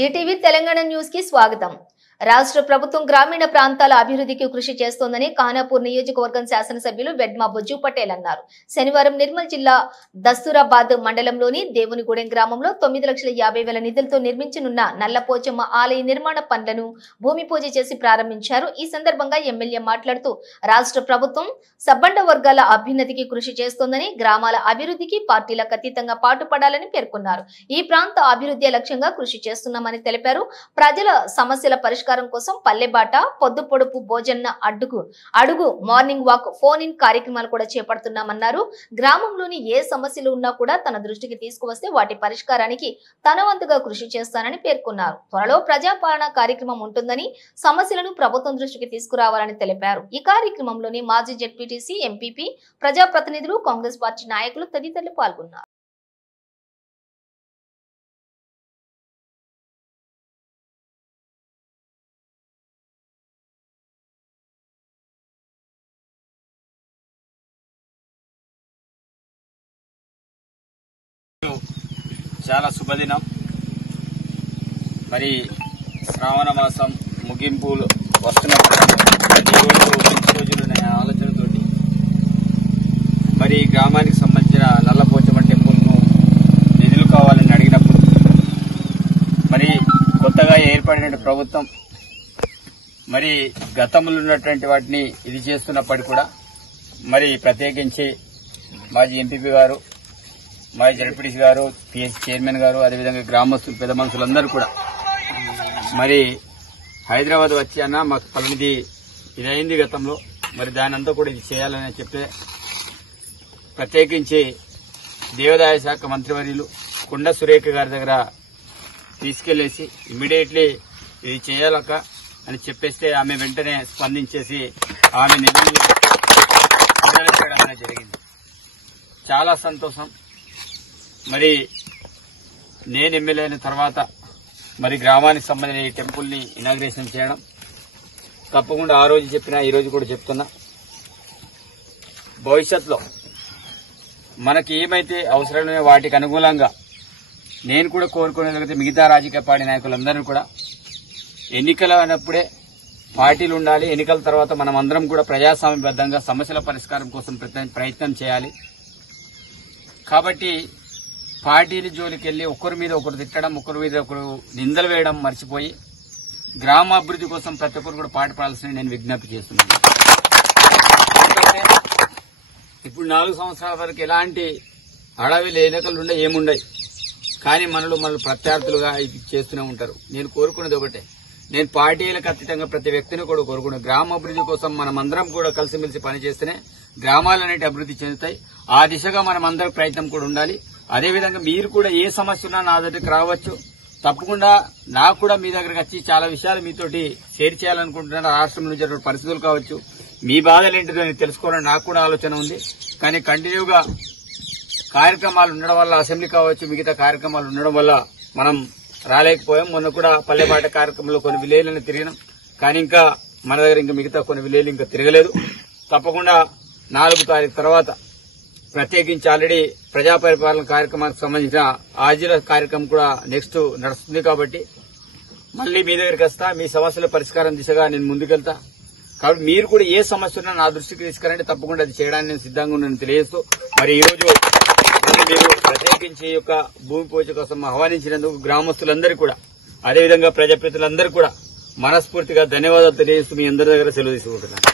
Zee TV Telangana news కి స్వాగతం। రాష్ట్ర ప్రభుత్వం గ్రామీణ ప్రాంతాల అభివృద్ధికి కృషి చేస్తోందని ఖానాపూర్ నియోజకవర్గం శాసనసభ్యులు వెడ్మా బొజ్జు పటేల్ అన్నారు। శనివారం నిర్మల్ జిల్లా దస్తూరాబాద్ మండలంలోని దేవునిగూడెం గ్రామంలో 9,50,000 నిధులతో నిర్మించనున్న నల్లపోచమ్మ ఆలయ నిర్మాణ పనులను భూమి పూజ చేసి ప్రారంభించారు। ఈ సందర్భంగా ఎమ్మెల్యే మాట్లాడుతూ రాష్ట్ర ప్రభుత్వం సబ్బండ వర్గాల అభ్యున్నతికి కృషి చేస్తోందని, గ్రామాల అభివృద్ధికి పార్టీలకు అతీతంగా పాటుపడాలని పేర్కొన్నారు। ఈ ప్రాంత అభివృద్ధి లక్ష్యంగా కృషి చేస్తున్నామని తెలిపారు। ప్రజల సమస్యల పరిష్కారం కోసం పల్లెబాట, పొద్దు పొడుపు భోజన అడుగు మార్నింగ్ వాక్, ఫోన్ ఇన్ కార్యక్రమాలు కూడా చేపడుతున్నామన్నారు। గ్రామంలోని ఏ సమస్యలు ఉన్నా కూడా తన దృష్టికి తీసుకువస్తే వాటి పరిష్కారానికి తన వంతుగా కృషి చేస్తానని పేర్కొన్నారు। త్వరలో ప్రజాపాలన కార్యక్రమం ఉంటుందని, సమస్యలను ప్రభుత్వం దృష్టికి తీసుకురావాలని తెలిపారు। ఈ కార్యక్రమంలోని మాజీ జెడ్పీటీసీ, ఎంపీపీ, ప్రజాప్రతినిధులు, కాంగ్రెస్ పార్టీ నాయకులు తదితరులు పాల్గొన్నారు। చాలా శుభదినం। మరి శ్రావణ మాసం ముగింపులు వస్తున్నప్పుడు మంచి రోజులు ఆలోచనతో మరి గ్రామానికి సంబంధించిన నల్లపోచమ్మ టెంపుల్ను నిధులు కావాలని అడిగినప్పుడు మరి కొత్తగా ఏర్పడిన ప్రభుత్వం మరి గతంలో ఉన్నటువంటి వాటిని ఇది చేస్తున్నప్పటికీ కూడా మరి ప్రత్యేకించి మాజీ ఎంపీపీ గారు, మాజీ జడ్పీటీసీ గారు, పిఎస్ చైర్మన్ గారు, అదేవిధంగా గ్రామస్తులు, పెద్ద మనుషులందరూ కూడా మరి హైదరాబాద్ వచ్చి అన్న మాకు పలానిది ఇది అయింది గతంలో, మరి దాని అంతా కూడా ఇది చేయాలని చెప్తే ప్రత్యేకించి దేవాదాయ శాఖ మంత్రివర్యులు కొండ సురేఖ గారి దగ్గర తీసుకెళ్లేసి ఇమ్మీడియట్లీ ఇది చేయాలక అని చెప్పేస్తే ఆమె వెంటనే స్పందించేసి ఆమె నిధులు విడుదల చేయడం అనేది జరిగింది। చాలా సంతోషం। మరి నేను ఎమ్మెల్యే అయిన తర్వాత మరి గ్రామానికి సంబంధించిన ఈ టెంపుల్ ని ఇనాగ్రేషన్ చేయడం తప్పకుండా ఆ రోజు చెప్పినా ఈ రోజు కూడా చెప్తున్నా, భవిష్యత్తులో మనకి ఏమైతే అవసరమో వాటికి అనుకూలంగా నేను కూడా కోరుకునేది మిగతా రాజకీయ పార్టీ నాయకులందరూ కూడా ఎన్నికలు అయినప్పుడే పార్టీలు ఉండాలి, ఎన్నికల తర్వాత మనం అందరం కూడా ప్రజాస్వామ్యబద్దంగా సమస్యల పరిష్కారం కోసం ప్రయత్నం చేయాలి। కాబట్టి పార్టీల జోలికి వెళ్లి ఒకరి మీద ఒకరు తిట్టడం, ఒకరి మీద ఒకరు నిందలు వేయడం మర్చిపోయి గ్రామాభివృద్ధి కోసం ప్రతి ఒక్కరు కూడా పాటుపడాల్సిన నేను విజ్ఞప్తి చేస్తున్నాను। ఇప్పుడు 4 సంవత్సరాల వరకు ఎలాంటి అడవిలో ఎన్నికలు ఏముండయి, కానీ మనలో ప్రత్యర్థులుగా చేస్తూనే ఉంటారు। నేను కోరుకునేది ఒకటే, నేను పార్టీలకు అతీతంగా ప్రతి వ్యక్తిని కూడా కోరుకున్నాను, గ్రామాభివృద్ధి కోసం మనం అందరం కూడా కలిసిమెలిసి పనిచేస్తేనే గ్రామాలనేటి అభివృద్ధి చెందుతాయి। ఆ దిశగా మనం అందరం ప్రయత్నం కూడా ఉండాలి। అదేవిధంగా మీరు కూడా ఏ సమస్య ఉన్నా నా దగ్గరికి రావచ్చు, తప్పకుండా నాకు కూడా మీ దగ్గరకు వచ్చి చాలా విషయాలు మీతోటి షేర్ చేయాలనుకుంటున్నాను। రాష్ట్రంలో జరిగిన పరిస్థితులు కావచ్చు, మీ బాధలు ఏంటిదో తెలుసుకోవాలని నాకు కూడా ఆలోచన ఉంది। కానీ కంటిన్యూగా కార్యక్రమాలు ఉండడం వల్ల, అసెంబ్లీ కావచ్చు, మిగతా కార్యక్రమాలు ఉండడం వల్ల మనం రాలేకపోయాం। మొన్న కూడా పల్లెబాట కార్యక్రమంలో కొన్ని విలేజ్లను తిరిగినాం, కానీ ఇంకా మన దగ్గర ఇంకా మిగతా కొన్ని విలేజ్లు ఇంకా తిరగలేదు। తప్పకుండా 4 తారీఖు తర్వాత ప్రత్యేకించి ఆల్రెడీ ప్రజా పరిపాలన కార్యక్రమానికి సంబంధించిన ఆజిల కార్యక్రమం కూడా నెక్స్ట్ నడుస్తుంది। కాబట్టి మళ్లీ మీ దగ్గరికి వస్తా, మీ సమస్యల పరిష్కారం దిశగా నేను ముందుకెళ్తా। కాబట్టి మీరు కూడా ఏ సమస్య ఉన్నా నా దృష్టికి తీసుకురండి, తప్పకుండా అది చేయడానికి నేను సిద్ధంగా ఉన్నాను తెలియజేస్తూ మరి ఈ రోజు మీరు ప్రత్యేకించి ఈ యొక్క భూమి పూజ కోసం ఆహ్వానించినందుకు గ్రామస్తులందరూ కూడా, అదేవిధంగా ప్రజాప్రతినిధులందరూ కూడా మనస్ఫూర్తిగా ధన్యవాదాలు తెలియజేస్తూ మీ అందరి దగ్గర సెలవు తీసుకుంటున్నాను।